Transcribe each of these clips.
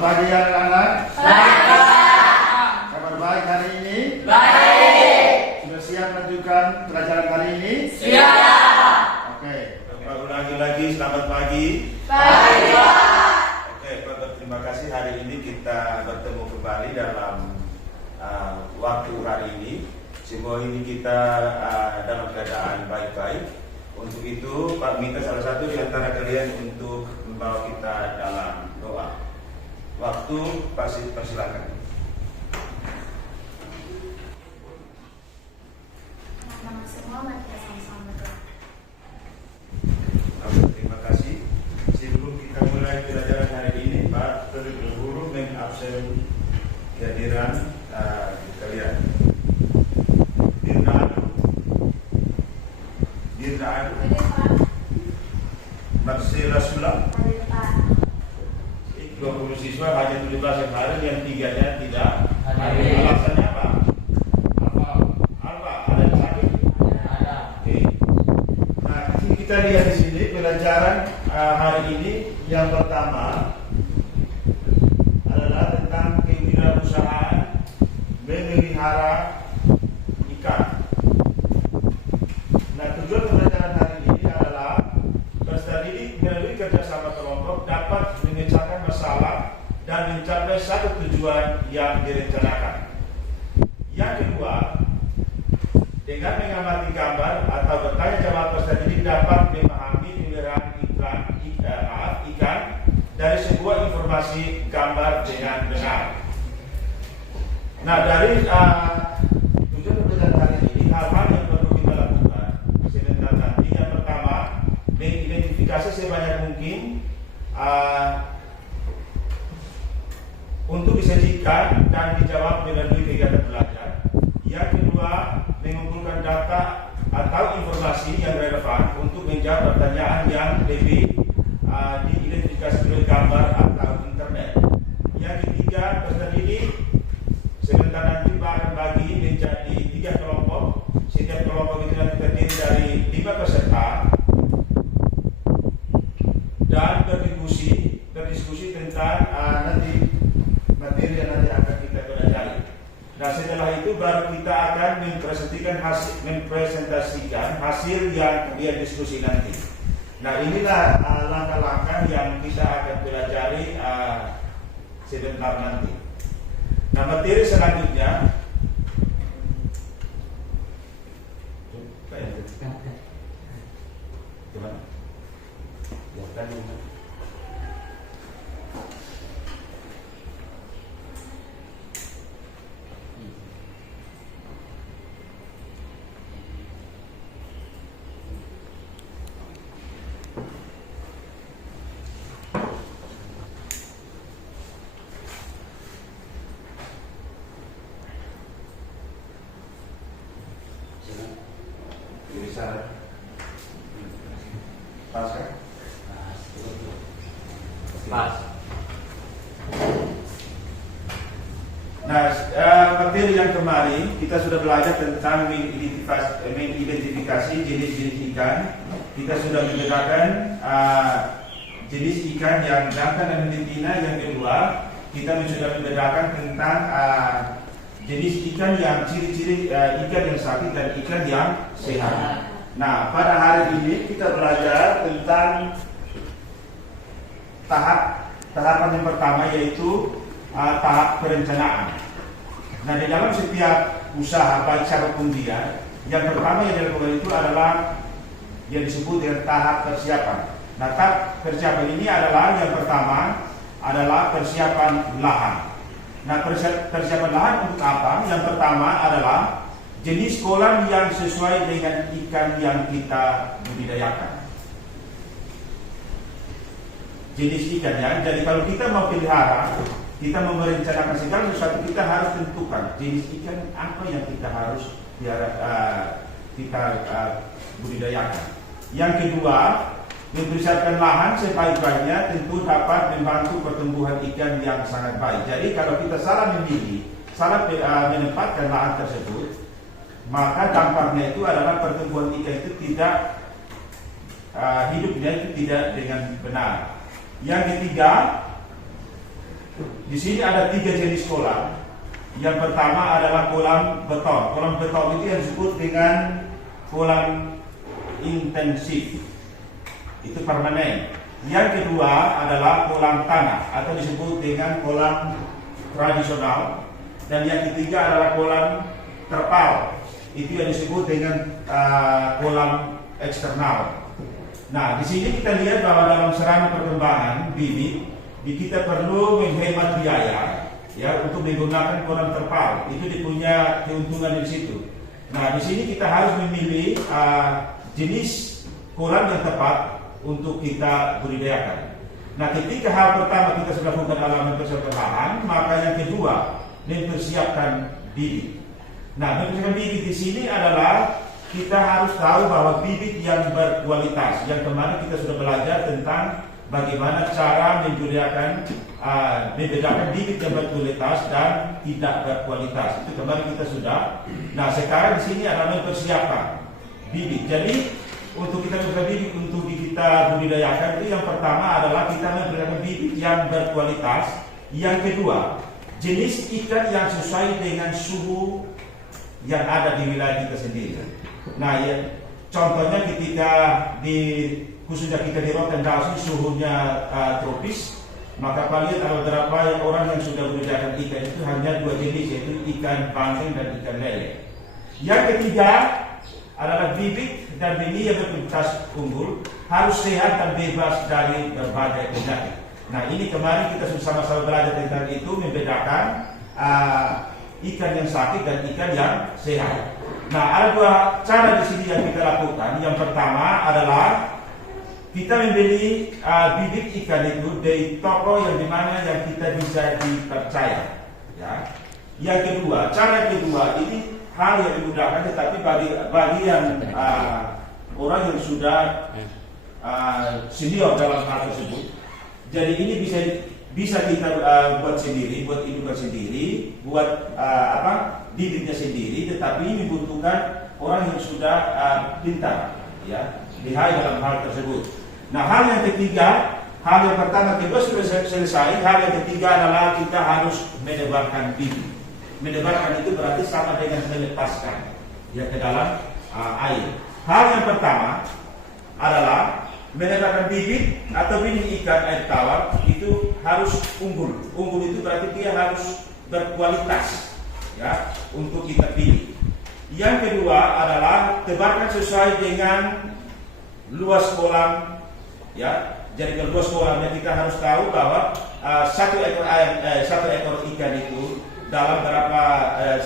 pagi anak-anak. Baik. Kabar baik hari ini? Baik. Sudah siap melanjutkan pelajaran hari ini? Siap. Oke. Bapak ulangi lagi, selamat pagi. Baik, Pak. Oke, Bapak terima kasih hari ini kita bertemu kembali dalam waktu hari ini. Semua ini kita dalam keadaan baik-baik. Untuk itu, Pak minta salah satu di antara kalian untuk membawa kita dalam doa. Waktu pasti persilakan. Teman-teman semua, mari kita sama-sama berdoa. Terima kasih. Sebelum kita mulai pelajaran hari ini, Pak terlebih dahulu mengabsen kehadiran kalian. Dirna Hadir, Pak. Marcela Sulam. Hadir, Pak. 20 siswa hanya 17 yang hadir, yang 3-nya tidak Hadir. Alasannya apa? Alfa, ada yang sakit? Ada. Oke. Nah, kita lihat di sini pelajaran hari ini yang pertama adalah tentang kewirausahaan memelihara ikan. Nah, tujuan pembelajaran hari ini adalah peserta didik melalui kerjasama kelompok dapat memecahkan masalah dan mencapai satu tujuan yang direncanakan. Yang kedua, dengan mengamati gambar atau bertanya jawab peserta didik dapat memahami pemeliharaan ikan dari sebuah informasi gambar dengan benar. Nah, dari tujuan pembelajaran hari ini hal-hal yang perlu kita lakukan sebentar nanti. Yang pertama, mengidentifikasi sebanyak mungkin untuk disajikan dan dijawab melalui kegiatan belajar. Yang kedua, mengumpulkan data atau informasi yang relevan untuk menjawab pertanyaan yang lebih diidentifikasi melalui gambar atau internet. Yang ketiga, peserta didik sebentar nanti akan bagi menjadi 3 kelompok. Setiap kelompok itu nanti terdiri dari 5 peserta dan berdiskusi tentang nanti materi yang nanti akan kita pelajari. Nah, setelah itu baru kita akan mempresentasikan hasil yang dia diskusi nanti. Nah, inilah langkah-langkah yang kita akan pelajari sebentar nanti. Nah, materi selanjutnya gimana? Ya, tadi. Bisa pas kan? Pas. Nah, materi yang kemarin kita sudah belajar tentang mengidentifikasi jenis-jenis ikan. Kita sudah membedakan jenis ikan yang jantan dan betina. Yang kedua, kita sudah membedakan tentang jenis ikan yang ciri-ciri ikan yang sakit dan ikan yang sehat. Nah, pada hari ini kita belajar tentang tahapan yang pertama, yaitu tahap perencanaan. Nah, di dalam setiap usaha baik siapapun dia, yang pertama yang dilakukan itu adalah yang disebut dengan tahap persiapan. Nah, tahap persiapan ini adalah yang pertama adalah persiapan lahan. Nah, persiapan lahan untuk apa? Yang pertama adalah jenis kolam yang sesuai dengan ikan yang kita budidayakan. Jenis ikannya. Jadi kalau kita mau pelihara, kita mau merencanakan segala sesuatu, kita harus tentukan jenis ikan apa yang kita harus budidayakan. Yang kedua, mempersiapkan lahan sebaik-baiknya tentu dapat membantu pertumbuhan ikan yang sangat baik. Jadi kalau kita salah memilih, salah menempatkan lahan tersebut, maka dampaknya itu adalah pertumbuhan ikan itu tidak hidupnya itu tidak dengan benar. Yang ketiga, Di sini ada 3 jenis kolam. Yang pertama adalah kolam beton. Kolam beton itu yang disebut dengan kolam intensif. Itu permanen. Yang kedua adalah kolam tanah atau disebut dengan kolam tradisional. Dan yang ketiga adalah kolam terpal. Itu yang disebut dengan kolam eksternal. Nah, di sini kita lihat bahwa dalam serana perkembangan bibit, kita perlu menghemat biaya ya untuk menggunakan kolam terpal. Itu punya keuntungan di situ. Nah, di sini kita harus memilih jenis kolam yang tepat untuk kita budidayakan. Nah, ketika hal pertama kita sudah lakukan adalah mempersiapkan lahan, maka yang kedua mempersiapkan bibit. Nah, mempersiapkan bibit di sini adalah kita harus tahu bahwa bibit yang berkualitas. Yang kemarin kita sudah belajar tentang bagaimana cara membedakan bibit yang berkualitas dan tidak berkualitas. Itu kemarin kita sudah. Nah, sekarang di sini adalah mempersiapkan bibit. Jadi untuk kita mempersiapkan bibit untuk kita budidayakan itu yang pertama adalah kita mempersiapkan bibit yang berkualitas. Yang kedua, jenis ikan yang sesuai dengan suhu yang ada di wilayah kita sendiri. Nah, ya, contohnya ketika khususnya kita di Rotterdam suhunya tropis, maka kalian ada beberapa orang yang sudah budidayakan ikan itu hanya 2 jenis, yaitu ikan banteng dan ikan lele. Yang ketiga adalah bibit dan benih yang berkualitas unggul, harus sehat dan bebas dari berbagai penyakit. Nah, ini kemarin kita sudah sama-sama belajar tentang itu, membedakan ikan yang sakit dan ikan yang sehat. Nah, ada 2 cara di sini yang kita lakukan. Yang pertama adalah kita membeli bibit ikan itu dari toko yang dimana yang kita bisa dipercaya. Ya. Yang kedua, cara kedua ini hal yang dimudahkan, tetapi bagi yang orang yang sudah senior dalam hal tersebut. Jadi ini bisa kita buat sendiri, buat hidupan sendiri, buat bibitnya sendiri, tetapi ini membutuhkan orang yang sudah pintar, ya, lihai dalam hal tersebut. Nah, hal yang ketiga, hal yang pertama kedua sudah selesai. Hal yang ketiga adalah kita harus menebarkan bibit. Menebarkan itu berarti sama dengan melepaskan ya ke dalam air. Hal yang pertama adalah menebarkan bibit atau benih ikan air tawar itu harus unggul. Unggul itu berarti dia harus berkualitas ya untuk kita pilih. Yang kedua adalah tebarkan sesuai dengan luas kolam ya. Jadi kalau luas kolamnya kita harus tahu bahwa satu ekor ikan itu dalam berapa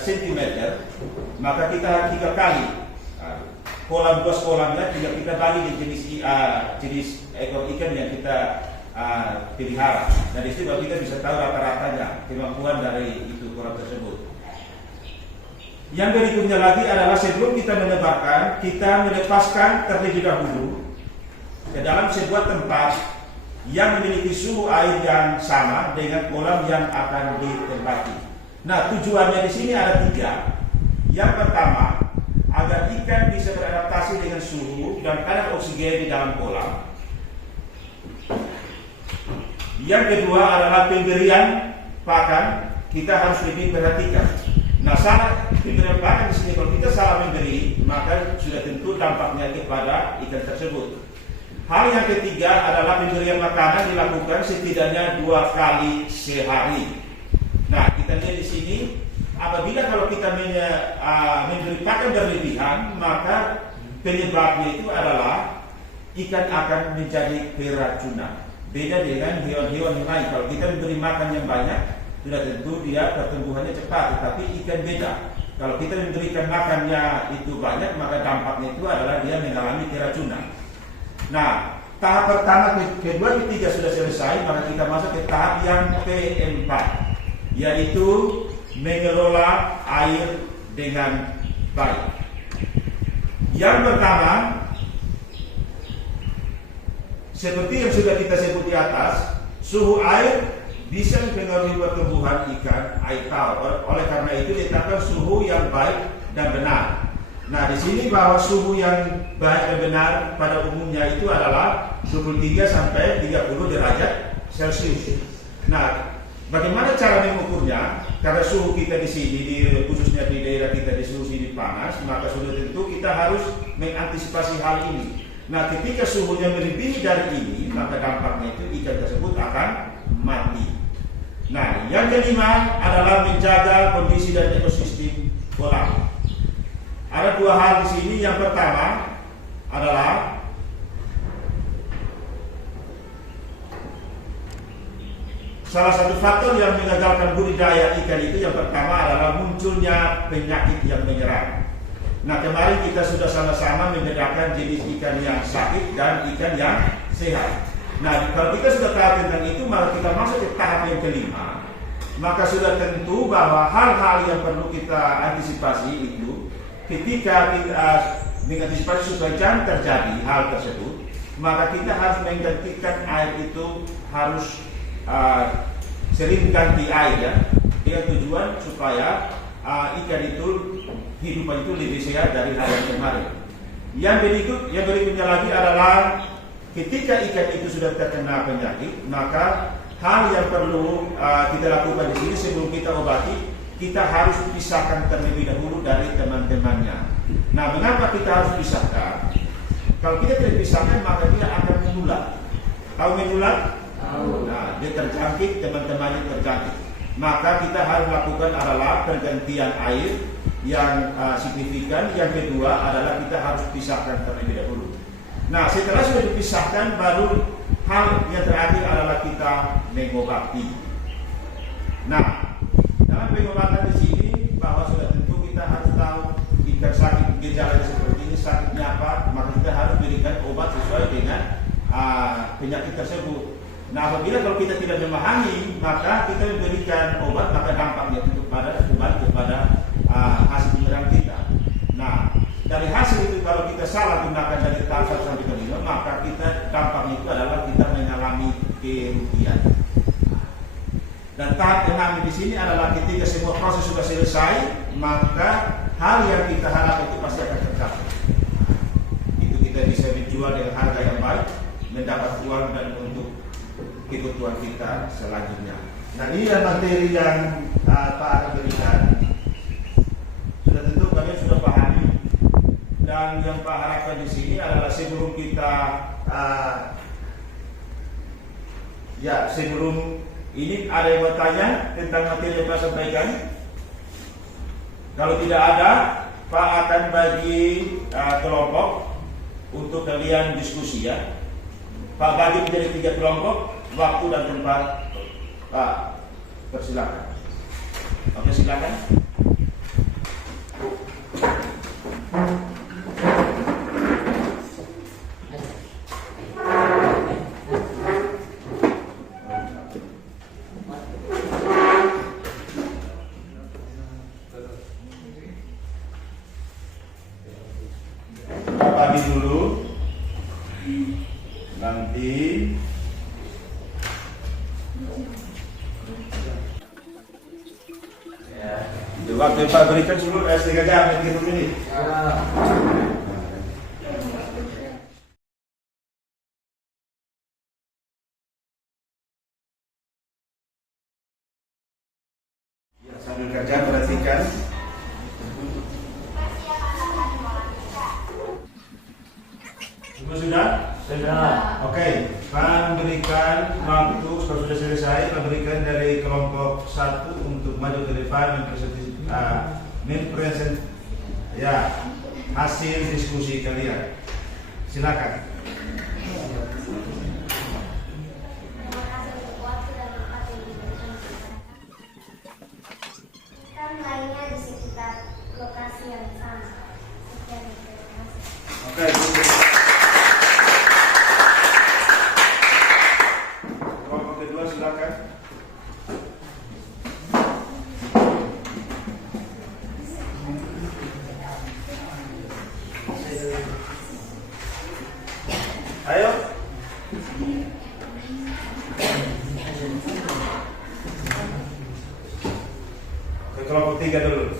sentimeter, maka kita 3 kali luas kolamnya kita bagi di jenis ekor ikan yang kita pelihara. Dan di situ kita bisa tahu rata-ratanya kemampuan dari itu kolam tersebut. Yang berikutnya lagi adalah sebelum kita menebarkan, kita melepaskan terlebih dahulu ke dalam sebuah tempat yang memiliki suhu air yang sama dengan kolam yang akan ditempati. Nah, tujuannya di sini ada 3. Yang pertama, agar ikan bisa beradaptasi dengan suhu dan kadar oksigen di dalam kolam. Yang kedua adalah pemberian pakan, kita harus lebih perhatikan. Nah, salah pemberian pakan di sini, kalau kita salah memberi, maka sudah tentu dampaknya kepada ikan tersebut. Hal yang ketiga adalah pemberian makanan dilakukan setidaknya 2 kali sehari. Nah, kita lihat di sini, apabila kalau kita memberi pakan berlebihan, maka penyebabnya itu adalah ikan akan menjadi keracunan. Beda dengan hewan-hewan yang lain. Kalau kita memberi makan yang banyak, sudah tentu dia pertumbuhannya cepat, tetapi ikan beda. Kalau kita memberikan makannya itu banyak, maka dampaknya itu adalah dia mengalami keracunan. Nah, tahap pertama, kedua, ketiga sudah selesai, maka kita masuk ke tahap yang keempat, yaitu mengelola air dengan baik. Yang pertama, seperti yang sudah kita sebut di atas, suhu air bisa mempengaruhi pertumbuhan ikan air tawar. Oleh karena itu ditetapkan suhu yang baik dan benar. Nah, di sini bahwa suhu yang baik dan benar pada umumnya itu adalah 23 sampai 30 derajat Celcius. Nah, Bagaimana cara mengukurnya? Karena suhu kita di sini, khususnya di daerah kita di suhu sini panas, maka sudah tentu kita harus mengantisipasi hal ini. Nah, ketika suhunya melebihi dari ini, maka dampaknya itu ikan tersebut akan mati. Nah, yang kelima adalah menjaga kondisi dan ekosistem kolam. Ada dua hal di sini. Yang pertama adalah salah satu faktor yang mengagalkan budidaya ikan itu, yang pertama adalah munculnya penyakit yang menyerang. Nah, kemarin kita sudah sama-sama membedakan jenis ikan yang sakit dan ikan yang sehat. Nah, kalau kita sudah tahu tentang itu, maka kita masuk ke tahap yang kelima. Maka sudah tentu bahwa hal-hal yang perlu kita antisipasi itu, ketika kita mengantisipasi supaya jangan terjadi hal tersebut, maka kita harus menggantikan air itu, harus sering ganti air ya, dengan tujuan supaya ikan itu hidupan itu lebih sehat dari hal yang kemarin. Yang berikutnya lagi adalah ketika ikan itu sudah terkena penyakit, maka hal yang perlu kita lakukan di sini sebelum kita obati, kita harus pisahkan terlebih dahulu dari teman-temannya. Nah, mengapa kita harus pisahkan? Kalau kita tidak pisahkan, maka dia akan menular. Tahu menular? Nah, dia terjangkit, teman-temannya terjangkit. Maka kita harus lakukan adalah pergantian air yang signifikan. Yang kedua adalah kita harus pisahkan terlebih dahulu. Nah, setelah sudah dipisahkan, baru hal yang terakhir adalah kita mengobati. Nah, dalam pengobatan di sini bahwa sudah tentu kita harus tahu ikan sakit gejala seperti ini, sakitnya apa, maka kita harus berikan obat sesuai dengan penyakit tersebut. Nah, apabila kalau kita tidak memahami, maka kita memberikan obat, maka dampaknya itu kembali kepada hasil penyerang kita. Nah, dari hasil itu kalau kita salah gunakan dari tahap 1 sampai ke 5, maka kita dampaknya itu adalah kita mengalami kerugian. Dan tahap yang di sini adalah ketika semua proses sudah selesai, maka hal yang kita harapkan itu pasti akan tercapai. Itu kita bisa menjual dengan harga yang baik, mendapat uang dan untuk kebutuhan kita selanjutnya. Nah, ini adalah materi yang Pak akan berikan. Sudah tentu kalian sudah pahami. Dan yang Pak harapkan di sini adalah sebelum kita sebelum ini ada yang bertanya tentang materi yang Pak sampaikan. Kalau tidak ada, Pak akan bagi kelompok untuk kalian diskusi ya. Pak bagi menjadi 3 kelompok, waktu dan tempat. Pak, persilakan. Oke, silakan. Bagi dulu, nanti waktu Pak berikan 3 jam, 30 menit. Sambil kerja perhatikan. Semua sudah? Sudah. Oke, Pak memberikan waktu kalau sudah selesai, memberikan dari kelompok 1 untuk maju ke depan mempresent hasil diskusi kalian. Silakan. Kita mulainya di sekitar lokasi yang sama. Oke. Kelompok kedua silakan. Ayo. Ke kelompok 3 dulu.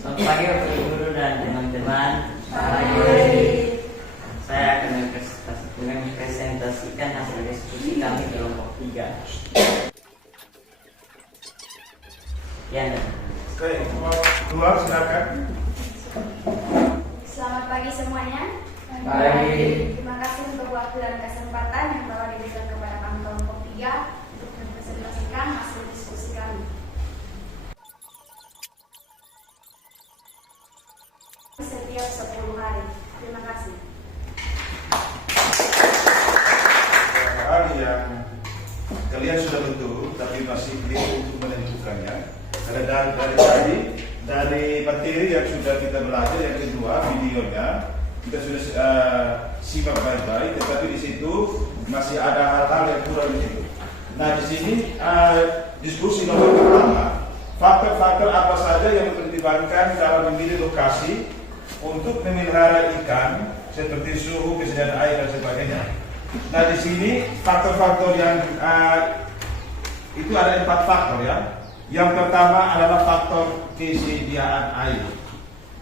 Selamat pagi Bapak Guru dan teman-teman. Saya akan mempresentasikan informasikan hasil diskusi kami kelompok 3. Ya, Oke, keluar silakan. Selamat pagi semuanya. Pagi. Terima kasih untuk waktu dan kesempatan yang telah diberikan kepada kami kelompok 3 untuk mempresentasikan hasil diskusi kami. Setiap 10 hari. Terima kasih. Beberapa hal yang kalian sudah betul, tapi masih keliru untuk menentukannya. Karena dari materi yang sudah kita belajar, yang kedua videonya kita sudah simak baik-baik, tetapi di situ masih ada hal-hal yang kurang di situ. Nah, di sini diskusi nomor pertama, faktor-faktor apa saja yang dipertimbangkan dalam memilih lokasi untuk memelihara ikan seperti suhu, kesediaan air dan sebagainya. Nah, di sini faktor-faktor yang itu ada 4 faktor ya. Yang pertama adalah faktor kesediaan air.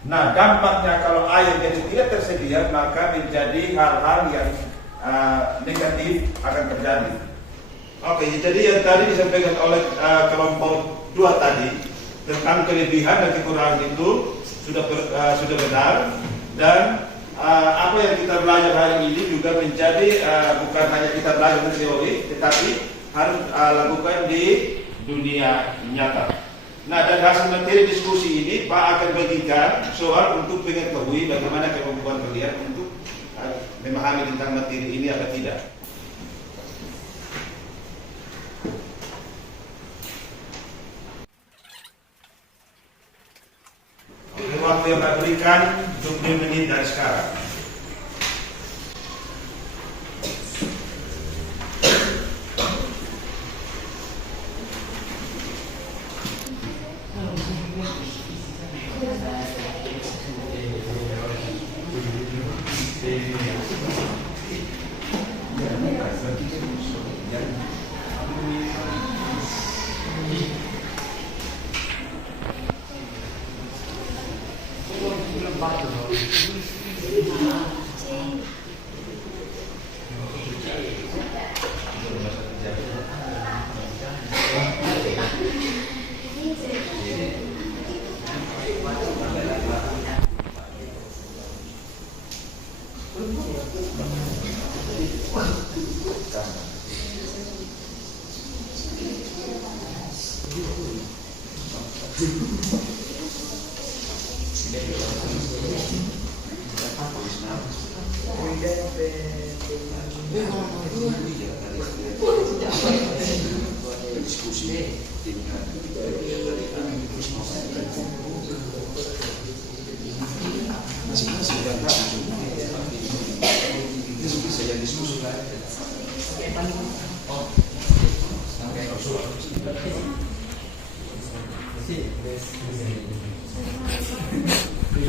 Nah, dampaknya kalau air jadi tidak tersedia, maka menjadi hal-hal yang negatif akan terjadi. Oke, jadi yang tadi disampaikan oleh kelompok 2 tadi tentang kelebihan dan kekurangan itu sudah benar, dan apa yang kita belajar hari ini juga menjadi bukan hanya kita belajar teori, tetapi harus lakukan di dunia nyata. Nah, dari hasil materi diskusi ini Pak akan bagikan soal untuk mengetahui bagaimana kemampuan kalian untuk memahami tentang materi ini atau tidak. Oke, waktu yang Pak berikan 20 menit dari sekarang.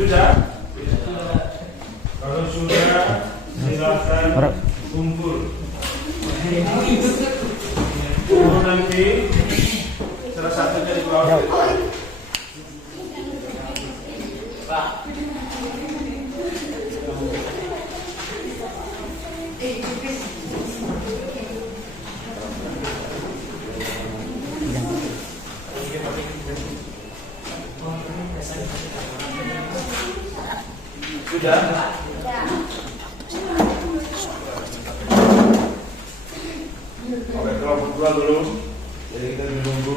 Sudah? Kalau sudah, silakan kumpul. Nanti salah satunya di bawah. Pak. Sudah? Oke, kelompok 2 dulu. Jadi kita menunggu.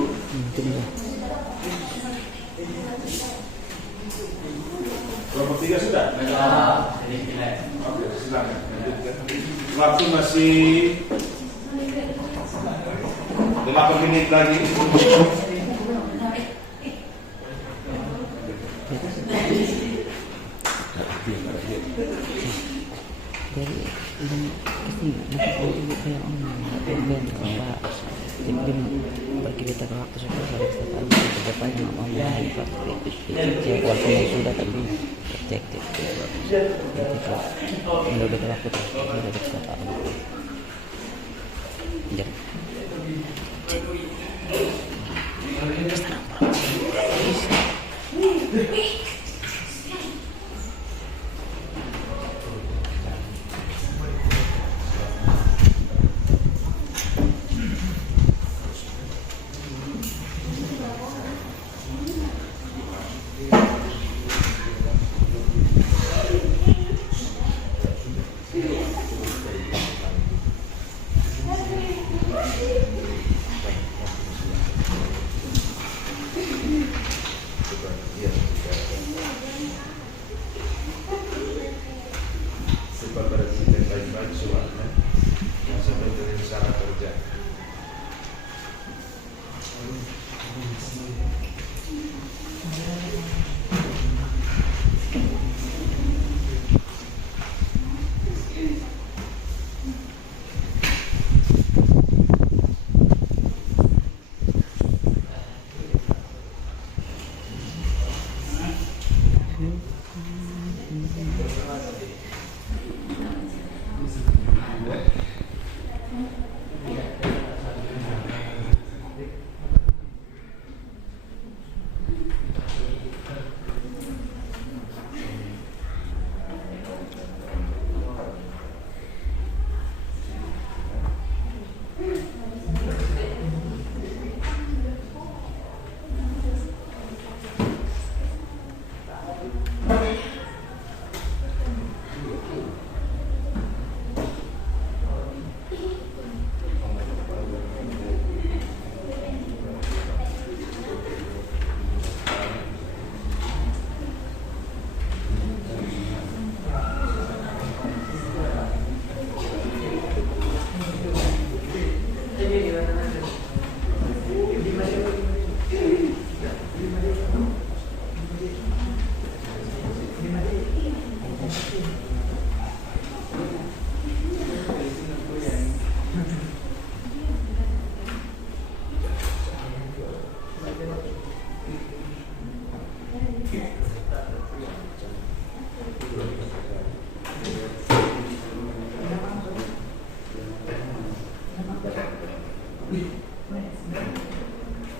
Kelompok 3 sudah? Oke, silakan. Waktu masih 8 menit lagi. Bagi kita ke waktu sudah harus tetap beberapa yang mau melihat walaupun yang sudah tapi cek udah betul waktu terus udah betul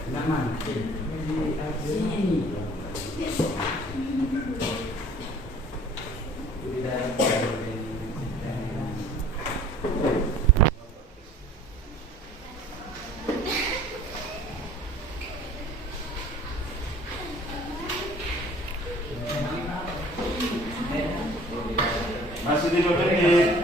Nama sini. Masih 5 menit.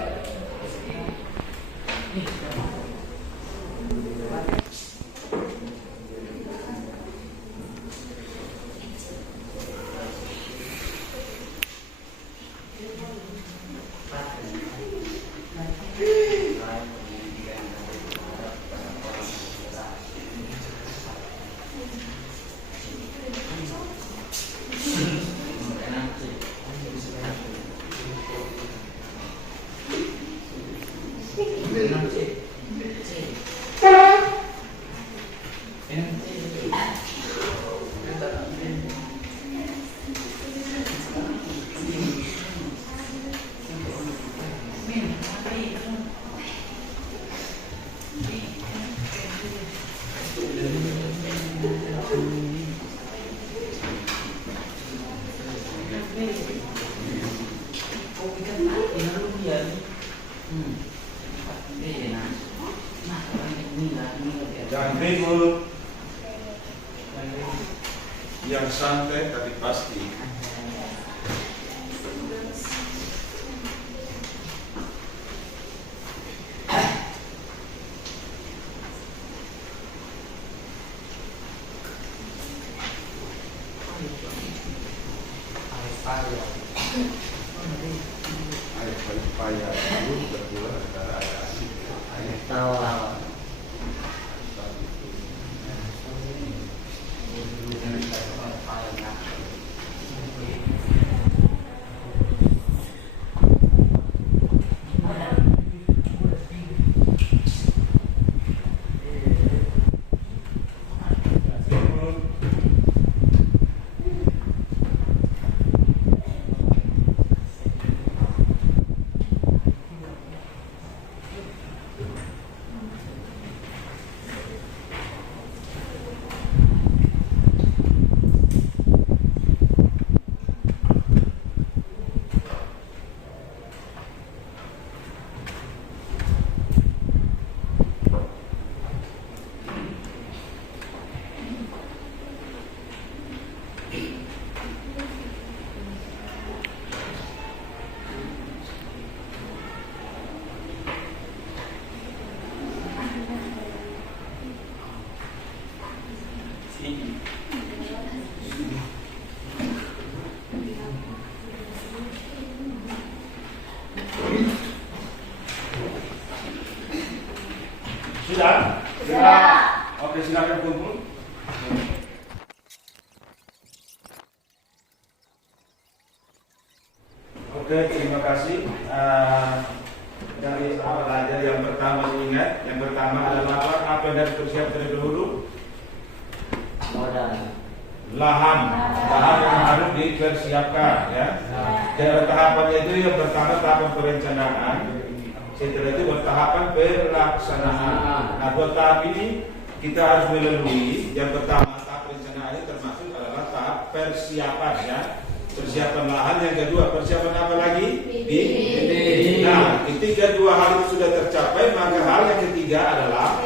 Jangan ribut, yang santai tapi pasti. Payah dulu berdua antara ayah asik, ayah Tahu. Sudah? Sudah. Oke, silakan kumpul. Oke, terima kasih. Dari apa belajar yang pertama ingat, yang pertama adalah apa yang harus persiapkan terlebih dahulu? Modal. Lahan yang harus dipersiapkan, ya. Dari tahapannya itu yang pertama tahapan perencanaan, setelah itu tahapan pelaksanaan. Nah, buat tahap ini kita harus melalui yang pertama tahap perencanaan ini termasuk adalah tahap persiapan, ya. Persiapan lahan, yang kedua persiapan apa lagi? Bibit. Nah, ketika dua hal itu sudah tercapai, maka hal yang ketiga adalah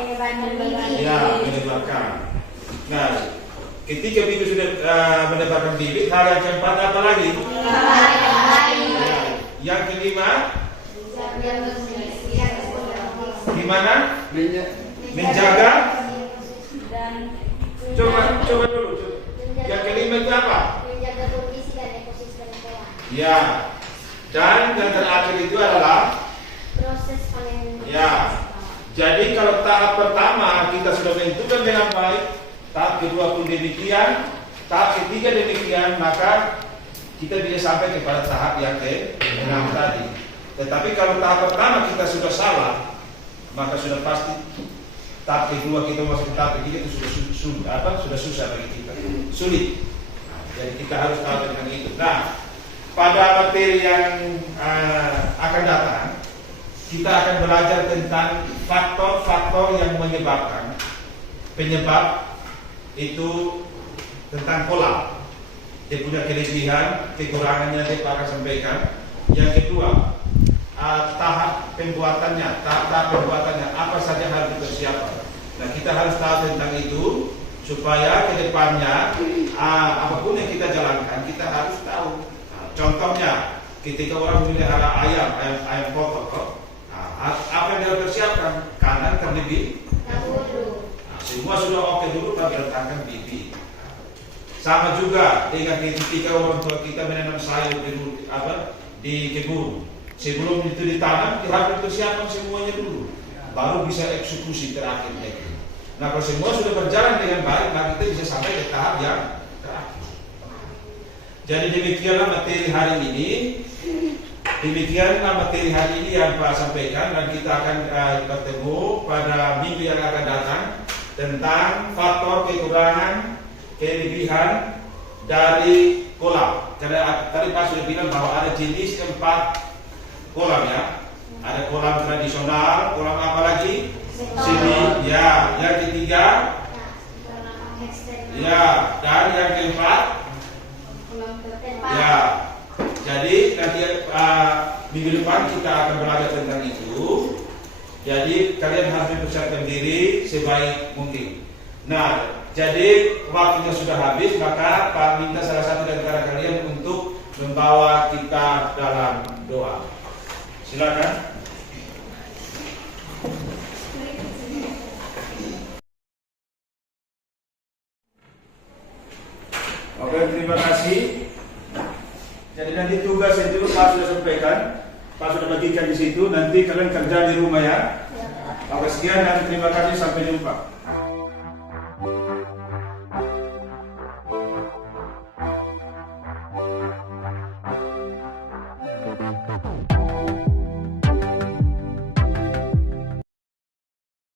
menyebarkan. Nah, ketika bibit sudah menyebarkan bibit, hal yang keempat apa lagi? Yang kelima, gimana? Menjaga. Coba dulu. Yang kelima itu apa? Menjaga kondisi dan ekosistem hewan. Ya. Dan yang terakhir itu adalah Proses panen. ya. Jadi kalau tahap pertama kita sudah menentukan dengan baik, tahap kedua pun demikian, tahap ketiga demikian, maka kita bisa sampai kepada tahap yang ke-6 tadi. Tetapi kalau tahap pertama kita sudah salah, maka sudah pasti tahap kedua kita masuk ke tahap ketiga itu sudah susah bagi kita, sulit. Jadi kita harus tahu dengan itu. Nah, pada materi yang akan datang, kita akan belajar tentang faktor-faktor yang menyebabkan. Penyebab itu tentang pola. Dia punya kelebihan, kekurangannya dia akan sampaikan. Yang kedua, tahap pembuatannya, apa saja harus dipersiapkan. Nah, kita harus tahu tentang itu supaya ke depannya apapun yang kita jalankan kita harus tahu. Contohnya, ketika orang memelihara ayam potong, apa yang dia persiapkan? Kandang terlebih dahulu. Semua sudah oke dulu, baru letakkan bibit. Sama juga dengan ketika orang tua kita menanam sayur di kebun. Sebelum itu ditanam, kita harus persiapkan semuanya dulu, baru bisa eksekusi terakhirnya. Nah, kalau semua sudah berjalan dengan baik, maka kita bisa sampai ke tahap yang terakhir. Jadi demikianlah materi hari ini. Demikianlah materi hari ini yang Pak sampaikan, dan kita akan bertemu pada minggu yang akan datang tentang faktor kekurangan, kelebihan dari kolam. Karena tadi Pak sudah bilang bahwa ada jenis 4 kolam ya. Ada kolam tradisional, kolam apa lagi? Sini, ya. Yang ketiga, ya. Dan yang keempat, ya. Jadi nanti minggu depan kita akan belajar tentang itu. Jadi kalian harus mempersiapkan diri sebaik mungkin. Nah, jadi waktunya sudah habis, maka Pak minta salah satu dari antara kalian untuk membawa kita dalam doa. Silakan. Oke, terima kasih. Jadi nanti tugas itu Pak sudah sampaikan, Pak sudah bagikan di situ. Nanti kalian kerja di rumah ya. Oke, sekian dan terima kasih, sampai jumpa.